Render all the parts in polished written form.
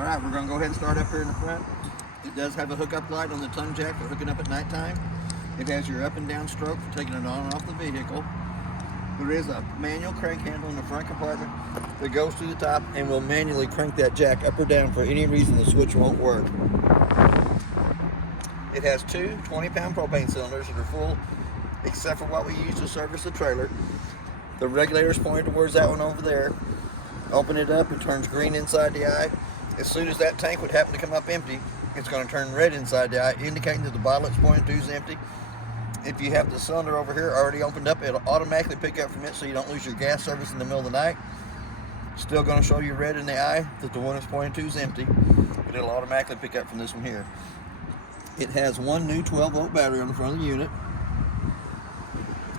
All right, we're going to go ahead and start up here in the front. It does have a hookup light on the tongue jack for hooking up at nighttime. It has your up and down stroke for taking it on and off the vehicle. There is a manual crank handle in the front compartment that goes to the top and will manually crank that jack up or down for any reason the switch won't work. It has two 20-pound propane cylinders that are full, except for what we use to service the trailer. The regulator is pointed towards that one over there. Open it up, it turns green inside the eye. As soon as that tank would happen to come up empty, it's going to turn red inside the eye, indicating that the bottle it's pointing to is empty. If you have the cylinder over here already opened up, it'll automatically pick up from it so you don't lose your gas service in the middle of the night. Still going to show you red in the eye that the one it's pointing to is empty, but it'll automatically pick up from this one here. It has one new 12-volt battery on the front of the unit.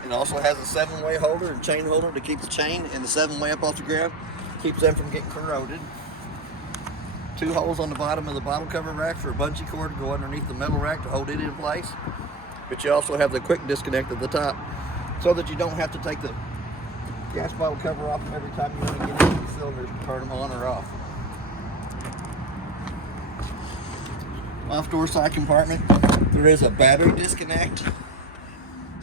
It also has a 7-way holder and chain holder to keep the chain and the 7-way up off the ground, keeps them from getting corroded. 2 holes on the bottom of the bottle cover rack for a bungee cord to go underneath the metal rack to hold it in place. But you also have the quick disconnect at the top so that you don't have to take the gas bottle cover off every time you want to get into the cylinders to turn them on or off. Off door side compartment, there is a battery disconnect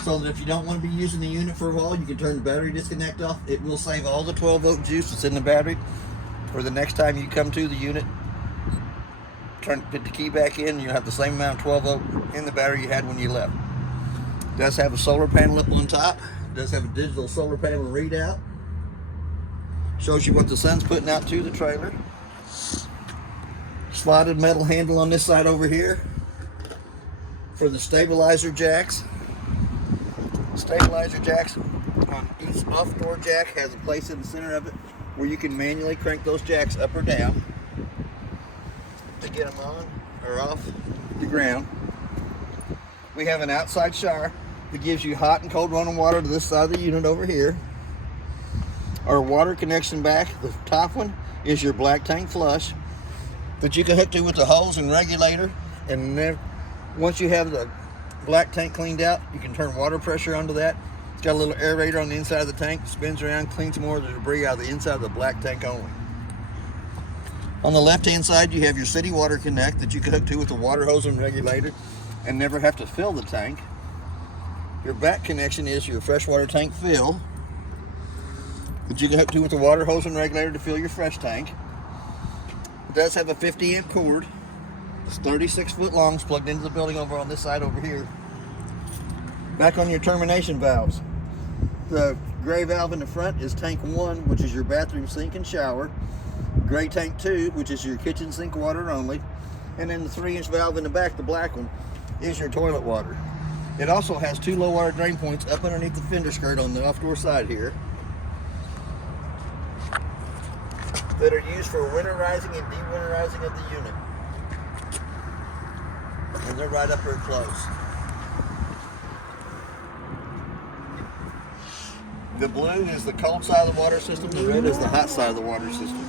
so that if you don't want to be using the unit for a while, you can turn the battery disconnect off. It will save all the 12-volt juice that's in the battery for the next time you come to the unit. Put the key back in, you'll have the same amount of 12-volt in the battery you had when you left. It does have a solar panel up on top. It does have a digital solar panel readout. Shows you what the sun's putting out to the trailer. Slotted metal handle on this side over here for the stabilizer jacks. Stabilizer jacks on each off-door jack has a place in the center of it where you can manually crank those jacks up or down to get them on or off the ground. We have an outside shower that gives you hot and cold running water to this side of the unit over here. Our water connection back, the top one, is your black tank flush that you can hook to with the hose and regulator, and then once you have the black tank cleaned out, you can turn water pressure onto that. It's got a little aerator on the inside of the tank, spins around, cleans more of the debris out of the inside of the black tank only. On the left-hand side, you have your city water connect that you can hook to with the water hose and regulator and never have to fill the tank. Your back connection is your freshwater tank fill that you can hook to with the water hose and regulator to fill your fresh tank. It does have a 50-amp cord. It's 36 foot long. It's plugged into the building over on this side over here. Back on your termination valves. The gray valve in the front is tank 1, which is your bathroom sink and shower. Gray tank 2, which is your kitchen sink water only. And then the 3-inch valve in the back, the black one, is your toilet water. It also has 2 low water drain points up underneath the fender skirt on the off-door side here that are used for winterizing and de-winterizing of the unit. And they're right up here close. The blue is the cold side of the water system, the red is the hot side of the water system.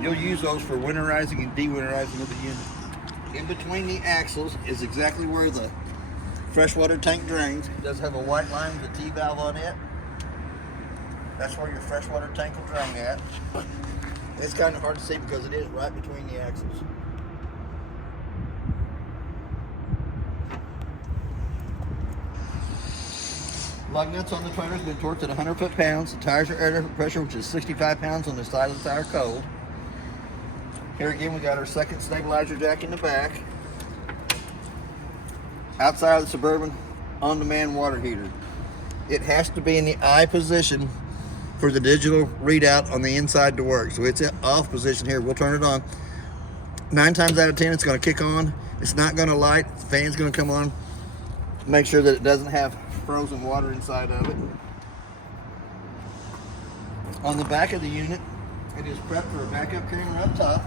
You'll use those for winterizing and de-winterizing of the unit. In between the axles is exactly where the freshwater tank drains. It does have a white line with a T-valve on it. That's where your freshwater tank will drain at. It's kind of hard to see because it is right between the axles. Lug nuts on the trailer has been torqued at 100 foot-pounds. The tires are air pressure, which is 65 pounds on the side of the tire cold. Here again, we got our second stabilizer jack in the back. Outside of the Suburban on-demand water heater. It has to be in the I position for the digital readout on the inside to work. So it's in off position here. We'll turn it on. 9 times out of 10, it's going to kick on. It's not going to light. The fan's going to come on. Make sure that it doesn't have frozen water inside of it. On the back of the unit, it is prepped for a backup camera up top,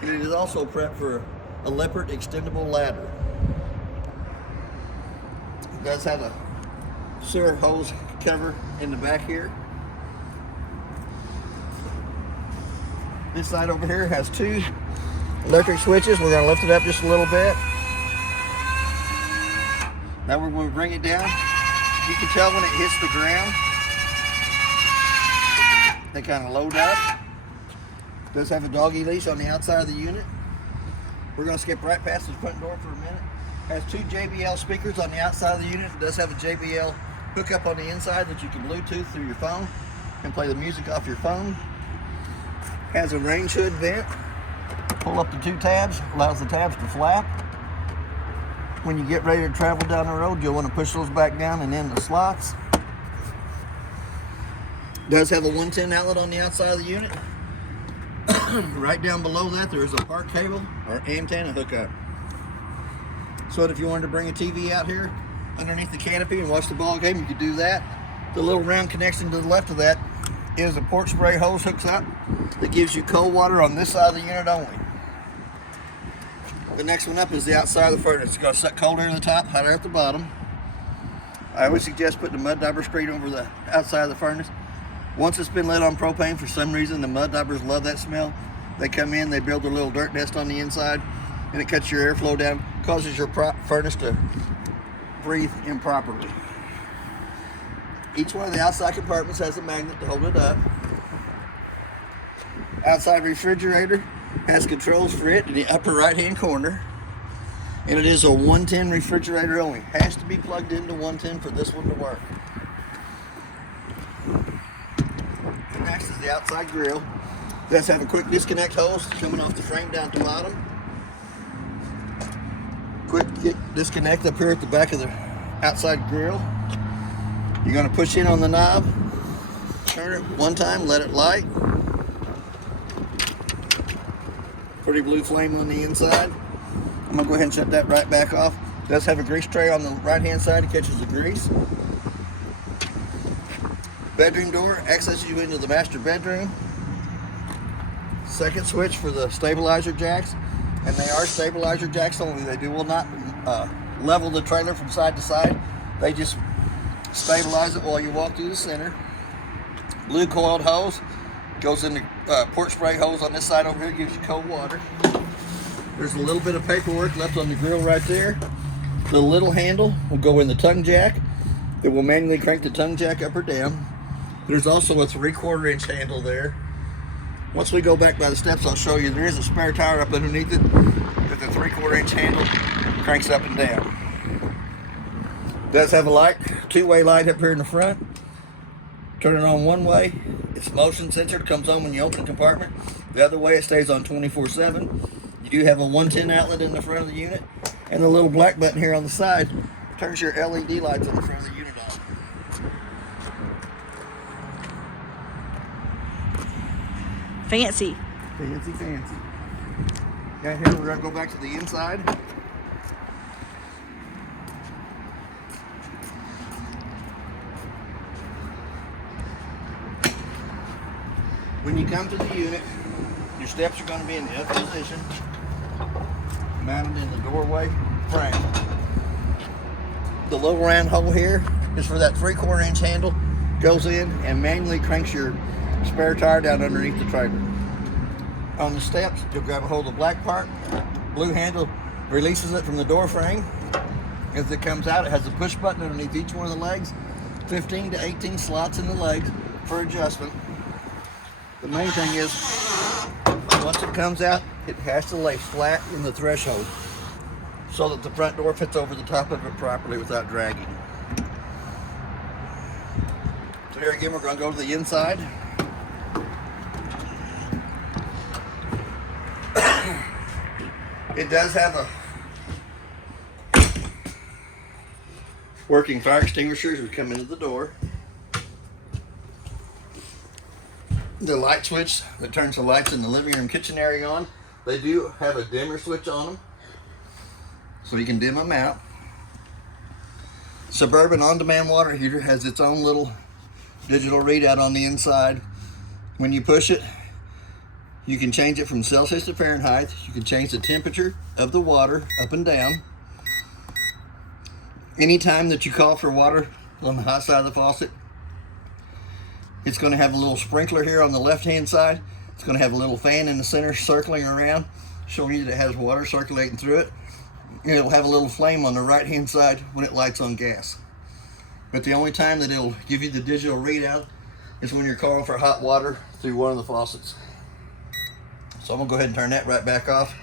and it is also prepped for a Leopard extendable ladder. It does have a sewer hose cover in the back here. This side over here has 2 electric switches. We're going to lift it up just a little bit. Now we're going to bring it down. You can tell when it hits the ground. They kind of load up. Does have a doggy leash on the outside of the unit. We're going to skip right past the front door for a minute. Has 2 JBL speakers on the outside of the unit. It does have a JBL hookup on the inside that you can Bluetooth through your phone and play the music off your phone. Has a range hood vent. Pull up the 2 tabs, allows the tabs to flap. When you get ready to travel down the road, you'll want to push those back down and in the slots. Does have a 110 outlet on the outside of the unit. Right down below that, there is a park cable or antenna hookup. So that if you wanted to bring a TV out here underneath the canopy and watch the ball game, you could do that. The little round connection to the left of that is a port spray hose hooks up that gives you cold water on this side of the unit only. The next one up is the outside of the furnace. It's going to suck cold air to the top, hot air at the bottom. I always suggest putting a mud dauber screen over the outside of the furnace. Once it's been lit on propane, for some reason the mud daubers love that smell. They come in, they build a little dirt nest on the inside, and it cuts your airflow down, causes your furnace to breathe improperly. Each one of the outside compartments has a magnet to hold it up. Outside refrigerator has controls for it in the upper right hand corner, and it is a 110 refrigerator only. Has to be plugged into 110 for this one to work. And next is the outside grill. It does have a quick disconnect hose coming off the frame down to the bottom. Quick disconnect up here at the back of the outside grill. You're going to push in on the knob, turn it one time, let it light. Pretty blue flame on the inside. I'm going to go ahead and shut that right back off. It does have a grease tray on the right hand side. It catches the grease. Bedroom door accesses you into the master bedroom. Second switch for the stabilizer jacks, and they are stabilizer jacks only. They will not level the trailer from side to side. They just stabilize it while you walk through the center. Blue coiled hose goes in the port spray hose on this side over here, gives you cold water. There's a little bit of paperwork left on the grill right there. The little handle will go in the tongue jack. It will manually crank the tongue jack up or down. There's also a 3/4 inch handle there. Once we go back by the steps, I'll show you there is a spare tire up underneath it that the 3/4 inch handle cranks up and down. It does have a light, 2-way light up here in the front. Turn it on one way, it's motion sensor. It comes on when you open the compartment. The other way, it stays on 24/7. You do have a 110 outlet in the front of the unit, and the little black button here on the side turns your LED lights on the front of the unit on. Fancy. Fancy, fancy. Okay, here we're going to go back to the inside. When you come to the unit, your steps are going to be in the up position, mounted in the doorway frame. The little round hole here is for that 3/4 inch handle. Goes in and manually cranks your spare tire down underneath the trailer. On the steps, you'll grab a hold of the black part. Blue handle releases it from the door frame. As it comes out, it has a push button underneath each one of the legs. 15 to 18 slots in the legs for adjustment. The main thing is, once it comes out, it has to lay flat in the threshold so that the front door fits over the top of it properly without dragging. So here again, we're going to go to the inside. It does have a working fire extinguisher as we come into the door. The light switch that turns the lights in the living room kitchen area on. They do have a dimmer switch on them, so you can dim them out. Suburban on-demand water heater has its own little digital readout on the inside. When you push it, you can change it from Celsius to Fahrenheit. You can change the temperature of the water up and down. Anytime that you call for water on the hot side of the faucet, it's going to have a little sprinkler here on the left-hand side. It's going to have a little fan in the center circling around, showing you that it has water circulating through it. And it'll have a little flame on the right-hand side when it lights on gas. But the only time that it'll give you the digital readout is when you're calling for hot water through one of the faucets. So I'm gonna go ahead and turn that right back off.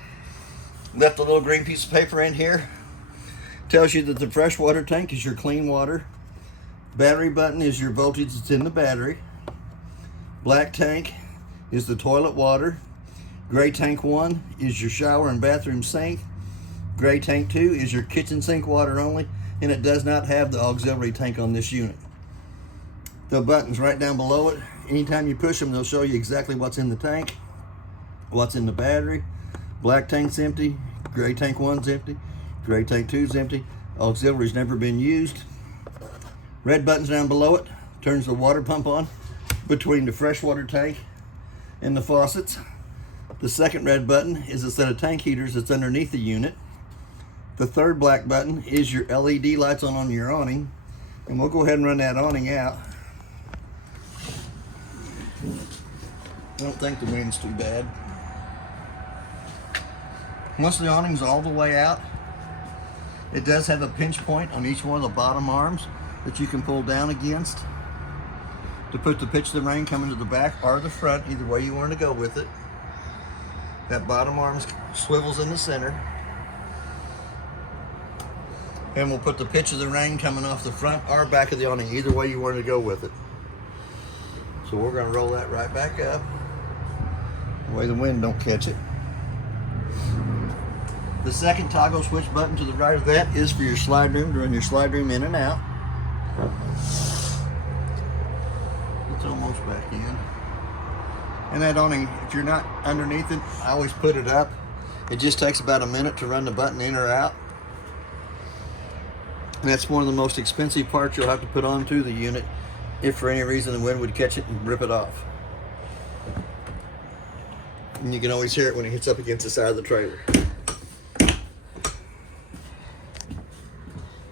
Left a little green piece of paper in here. Tells you that the fresh water tank is your clean water. Battery button is your voltage that's in the battery. Black tank is the toilet water. Gray tank 1 is your shower and bathroom sink. Gray tank 2 is your kitchen sink water only, and it does not have the auxiliary tank on this unit. The button's right down below it. Anytime you push them, they'll show you exactly what's in the tank, what's in the battery. Black tank's empty, gray tank 1's empty, gray tank 2's empty. Auxiliary's never been used. Red button's down below it, turns the water pump on between the freshwater tank and the faucets. The second red button is a set of tank heaters that's underneath the unit. The third black button is your LED lights on your awning. And we'll go ahead and run that awning out. I don't think the wind's too bad. Once the awning's all the way out, it does have a pinch point on each one of the bottom arms that you can pull down against to put the pitch of the rain coming to the back or the front, either way you want to go with it. That bottom arm swivels in the center. And we'll put the pitch of the rain coming off the front or back of the awning, either way you want to go with it. So we're going to roll that right back up. The way the wind don't catch it. The second toggle switch button to the right of that is for your slide room, to run your slide room in and out. It's almost back in. And that awning, if you're not underneath it, I always put it up. It just takes about a minute to run the button in or out. And that's one of the most expensive parts you'll have to put onto the unit if for any reason the wind would catch it and rip it off. And you can always hear it when it hits up against the side of the trailer.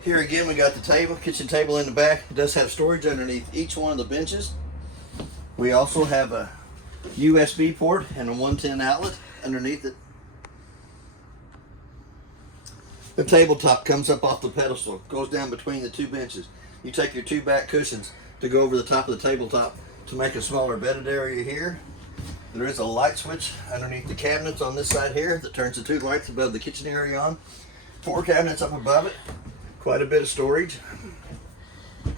Here again we got the table, kitchen table in the back. It does have storage underneath each one of the benches. We also have a USB port and a 110 outlet underneath it. The tabletop comes up off the pedestal, goes down between the two benches. You take your two back cushions to go over the top of the tabletop to make a smaller bedded area here. There is a light switch underneath the cabinets on this side here that turns the two lights above the kitchen area on. 4 cabinets up above it, quite a bit of storage. You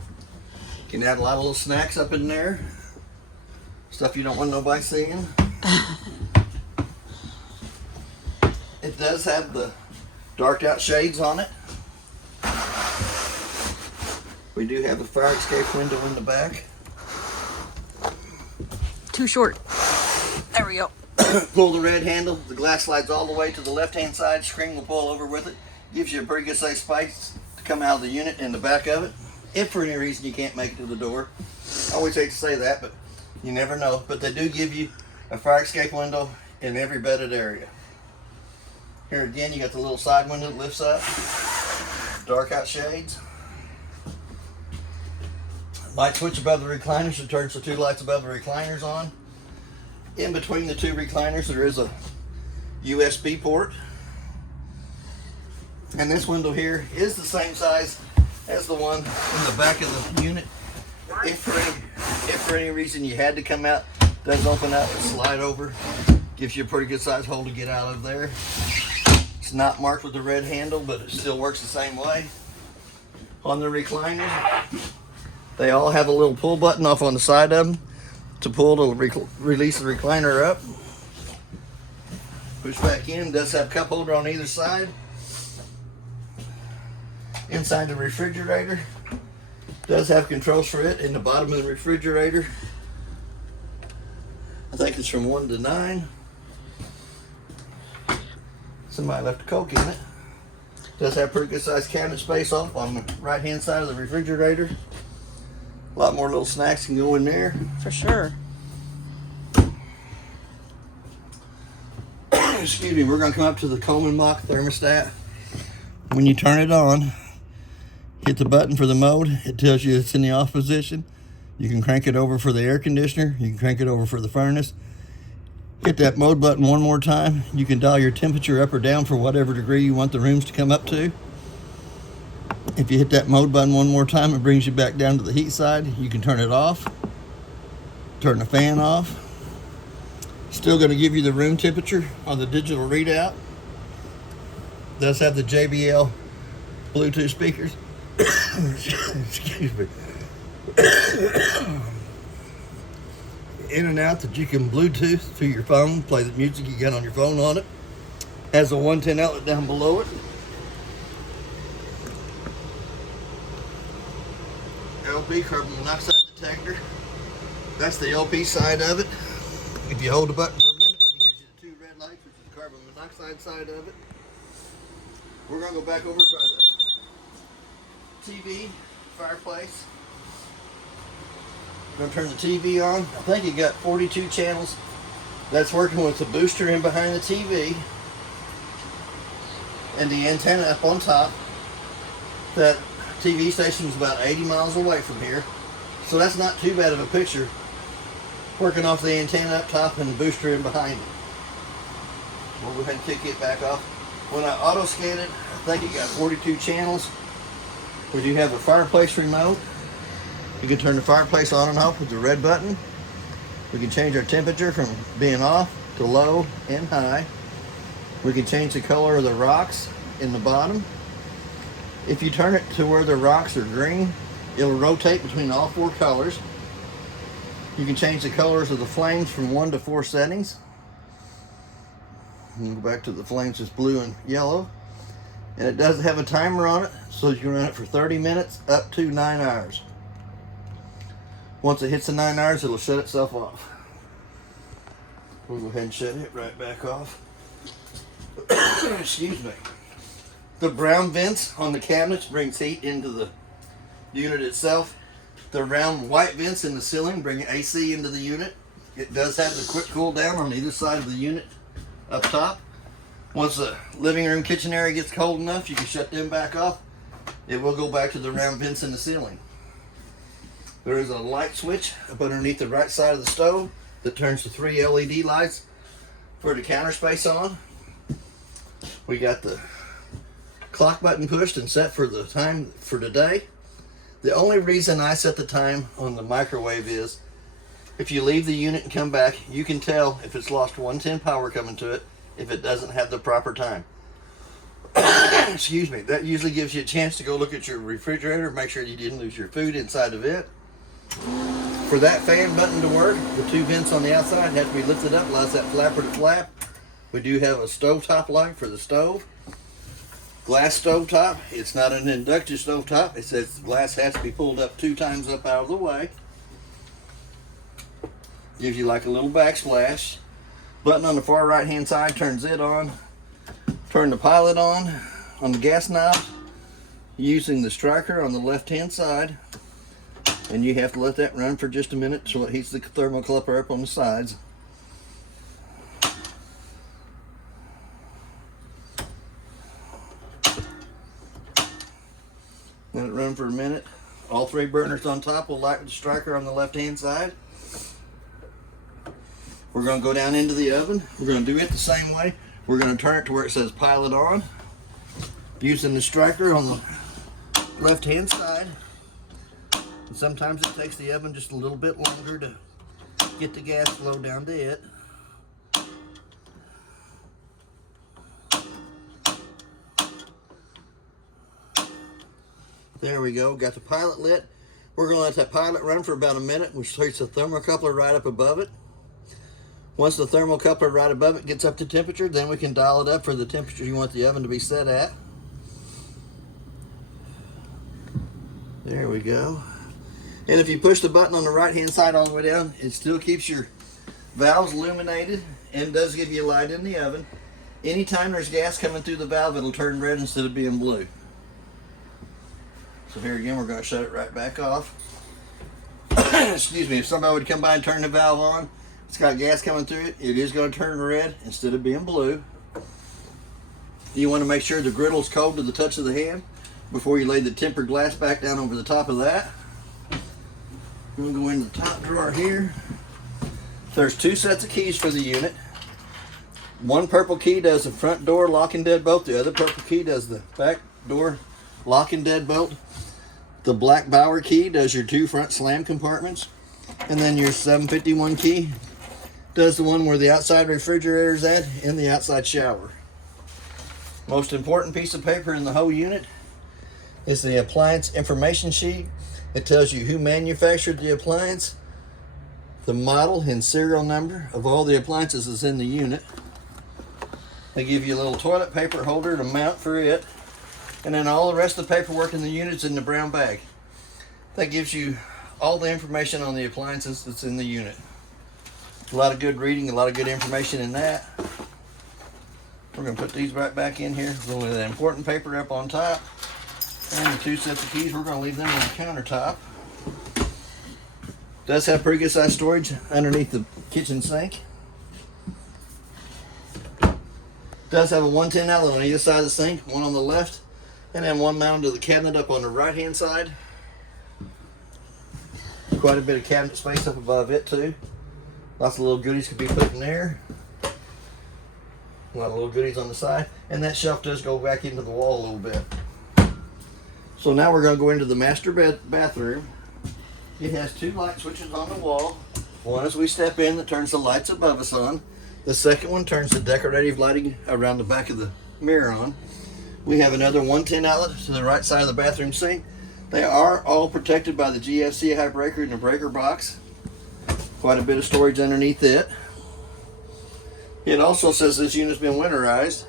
can add a lot of little snacks up in there. Stuff you don't want nobody seeing. It does have the darked out shades on it. We do have a fire escape window in the back. Too short. There we go. Pull the red handle, the glass slides all the way to the left hand side, screen will pull over with it. Gives you a pretty good size space to come out of the unit in the back of it. If for any reason you can't make it to the door. I always hate to say that, but you never know. But they do give you a fire escape window in every bedded area. Here again, you got the little side window that lifts up. Dark out shades. Light switch above the recliners that turns the two lights above the recliners on. In between the two recliners, there is a USB port. And this window here is the same size as the one in the back of the unit. If for any reason you had to come out, it does open up and slide over. Gives you a pretty good size hole to get out of there. It's not marked with the red handle, but it still works the same way. On the recliners, they all have a little pull button off on the side of them to pull to release the recliner up. Push back in, does have a cup holder on either side. Inside the refrigerator, does have controls for it in the bottom of the refrigerator. I think it's from 1 to 9. Somebody left a Coke in it. Does have pretty good sized cabinet space off on the right hand side of the refrigerator. A lot more little snacks can go in there. For sure. Excuse me, we're going to come up to the Coleman Mach thermostat. When you turn it on, hit the button for the mode. It tells you it's in the off position. You can crank it over for the air conditioner. You can crank it over for the furnace. Hit that mode button one more time. You can dial your temperature up or down for whatever degree you want the rooms to come up to. If you hit that mode button one more time, it brings you back down to the heat side. You can turn it off, turn the fan off. Still going to give you the room temperature on the digital readout. Does have the JBL Bluetooth speakers. Excuse me. In and out that you can Bluetooth to your phone, play the music you got on your phone on it. Has a 110 outlet down below it. LP carbon monoxide detector. That's the LP side of it. If you hold the button for a minute, it gives you the 2 red lights, which is the carbon monoxide side of it. We're going to go back over by the TV, fireplace. We're going to turn the TV on. I think you got 42 channels. That's working with the booster in behind the TV and the antenna up on top. That TV station is about 80 miles away from here, so that's not too bad of a picture, working off the antenna up top and the booster in behind it. We'll go ahead and kick it back off. When I auto scan it, I think it got 42 channels. We do have a fireplace remote. You can turn the fireplace on and off with the red button. We can change our temperature from being off to low and high. We can change the color of the rocks in the bottom. If you turn it to where the rocks are green, it'll rotate between all 4 colors. You can change the colors of the flames from 1 to 4 settings. You can go back to the flames that's blue and yellow. And it does have a timer on it, so you can run it for 30 minutes up to 9 hours. Once it hits the 9 hours, it'll shut itself off. We'll go ahead and shut it right back off. Excuse me. The brown vents on the cabinets brings heat into the unit itself. The round white vents in the ceiling bring AC into the unit. It does have the quick cool down on either side of the unit up top. Once the living room kitchen area gets cold enough, you can shut them back off. It will go back to the round vents in the ceiling. There is a light switch up underneath the right side of the stove that turns the 3 LED lights for the counter space on. We got the clock button pushed and set for the time for today. The only reason I set the time on the microwave is if you leave the unit and come back, you can tell if it's lost 110 power coming to it if it doesn't have the proper time. Excuse me. That usually gives you a chance to go look at your refrigerator, make sure you didn't lose your food inside of it. For that fan button to work, the 2 vents on the outside have to be lifted up, allows that flapper to flap. We do have a stovetop light for the stove. Glass stovetop. It's not an inductive stovetop. It says the glass has to be pulled up 2 times up out of the way. Gives you like a little backsplash. Button on the far right hand side turns it on. Turn the pilot on the gas knob using the striker on the left hand side. And you have to let that run for just a minute so it heats the thermocouple up on the sides. Let it run for a minute. All 3 burners on top will light with the striker on the left hand side. We're going to go down into the oven. We're going to do it the same way. We're going to turn it to where it says pilot on. Using the striker on the left hand side. And sometimes it takes the oven just a little bit longer to get the gas flow down to it. There we go, got the pilot lit. We're going to let that pilot run for about a minute, which takes the thermocoupler right up above it. Once the thermocoupler right above it gets up to temperature, then we can dial it up for the temperature you want the oven to be set at. There we go. And if you push the button on the right hand side all the way down, it still keeps your valves illuminated and does give you a light in the oven. Anytime there's gas coming through the valve, it'll turn red instead of being blue. So here again, we're going to shut it right back off. Excuse me, if somebody would come by and turn the valve on, it's got gas coming through it, it is going to turn red instead of being blue. You want to make sure the griddle's cold to the touch of the hand before you lay the tempered glass back down over the top of that. I'm going to go into the top drawer here. There's 2 sets of keys for the unit. One purple key does the front door lock and deadbolt. The other purple key does the back door lock and deadbolt. The black Bauer key does your 2 front slam compartments. And then your 751 key Does the one where the outside refrigerator is at and the outside shower. Most important piece of paper in the whole unit is the appliance information sheet. It tells you who manufactured the appliance, the model and serial number of all the appliances that's in the unit. They give you a little toilet paper holder to mount for it, and then all the rest of the paperwork in the unit's in the brown bag. That gives you all the information on the appliances that's in the unit. A lot of good reading, a lot of good information in that. We're going to put these right back in here. We'll leave that important paper up on top. And the 2 sets of keys, we're going to leave them on the countertop. Does have pretty good size storage underneath the kitchen sink. Does have a 110 outlet on either side of the sink, one on the left, and then one mounted to the cabinet up on the right hand side. Quite a bit of cabinet space up above it too. Lots of little goodies could be put in there. A lot of little goodies on the side, and that shelf does go back into the wall a little bit. So now we're going to go into the master bathroom. It has 2 light switches on the wall. One as we step in that turns the lights above us on. The second one turns the decorative lighting around the back of the mirror on. We have another 110 outlet to the right side of the bathroom sink. They are all protected by the GFCI high breaker in the breaker box. Quite a bit of storage underneath it. It also says this unit's been winterized.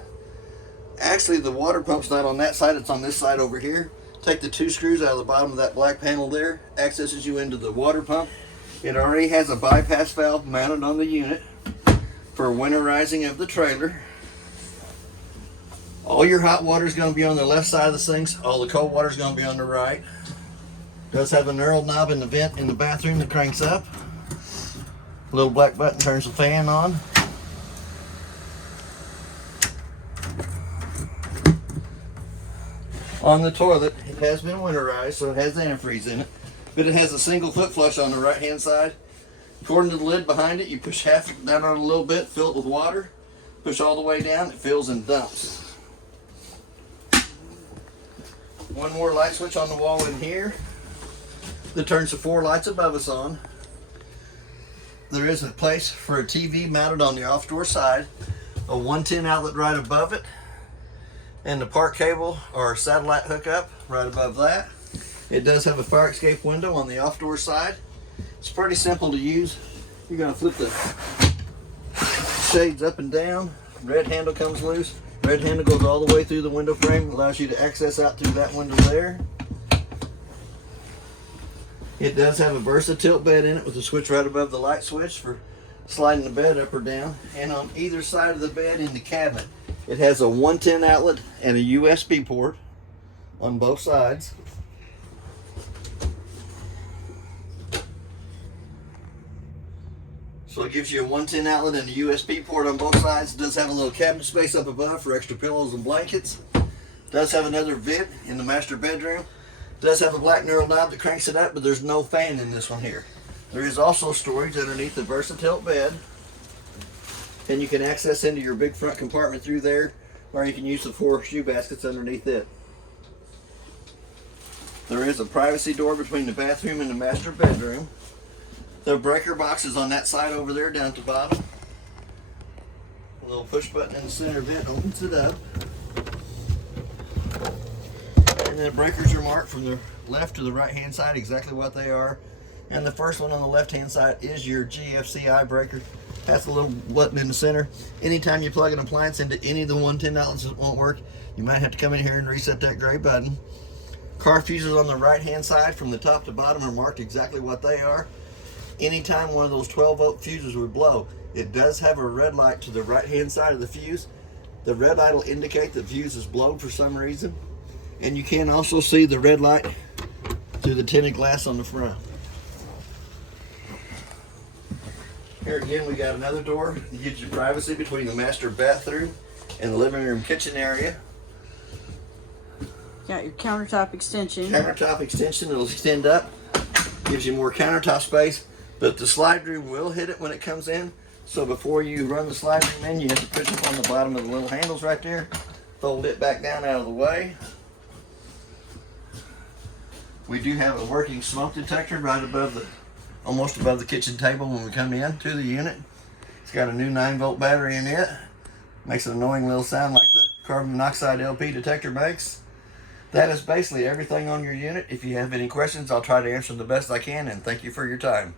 Actually, the water pump's not on that side, it's on this side over here. Take the 2 screws out of the bottom of that black panel there, accesses you into the water pump. It already has a bypass valve mounted on the unit for winterizing of the trailer. All your hot water is going to be on the left side of the sinks. All the cold water is going to be on the right. Does have a knurled knob in the vent in the bathroom that cranks up. A little black button turns the fan on. On the toilet, it has been winterized, so it has antifreeze in it, but it has a single foot flush on the right hand side. According to the lid behind it, you push half down on it a little bit, fill it with water, push all the way down, it fills and dumps. One more light switch on the wall in here that turns the 4 lights above us on. There is a place for a TV mounted on the off door side, a 110 outlet right above it, and the park cable or satellite hookup right above that. It does have a fire escape window on the off door side. It's pretty simple to use. You're going to flip the shades up and down. Red handle comes loose. Red handle goes all the way through the window frame. Allows you to access out through that window there. It does have a Versa tilt bed in it with a switch right above the light switch for sliding the bed up or down. And on either side of the bed in the cabinet, it has a 110 outlet and a USB port on both sides. So it gives you a 110 outlet and a USB port on both sides. It does have a little cabinet space up above for extra pillows and blankets. It does have another vent in the master bedroom. It does have a black knurled knob that cranks it up, but there's no fan in this one here. There is also storage underneath the Versa tilt bed. And you can access into your big front compartment through there, or you can use the 4 shoe baskets underneath it. There is a privacy door between the bathroom and the master bedroom. The breaker box is on that side over there down at the bottom. A little push button in the center vent opens it up. And then the breakers are marked from the left to the right hand side exactly what they are. And the first one on the left hand side is your GFCI breaker. Has a little button in the center. Anytime you plug an appliance into any of the 110 outlets that won't work, you might have to come in here and reset that gray button. Car fuses on the right hand side from the top to bottom are marked exactly what they are. Anytime one of those 12 volt fuses would blow, it does have a red light to the right hand side of the fuse. The red light will indicate the fuse is blown for some reason. And you can also see the red light through the tinted glass on the front. Here again, we got another door that gives you privacy between the master bathroom and the living room kitchen area. Got your countertop extension. Countertop extension, it'll extend up, gives you more countertop space, but the slide room will hit it when it comes in. So before you run the slide room in, you have to push up on the bottom of the little handles right there, fold it back down out of the way. We do have a working smoke detector right above the almost above the kitchen table when we come in to the unit. It's got a new 9-volt battery in it. Makes an annoying little sound like the carbon monoxide LP detector makes. That is basically everything on your unit. If you have any questions, I'll try to answer them the best I can, and thank you for your time.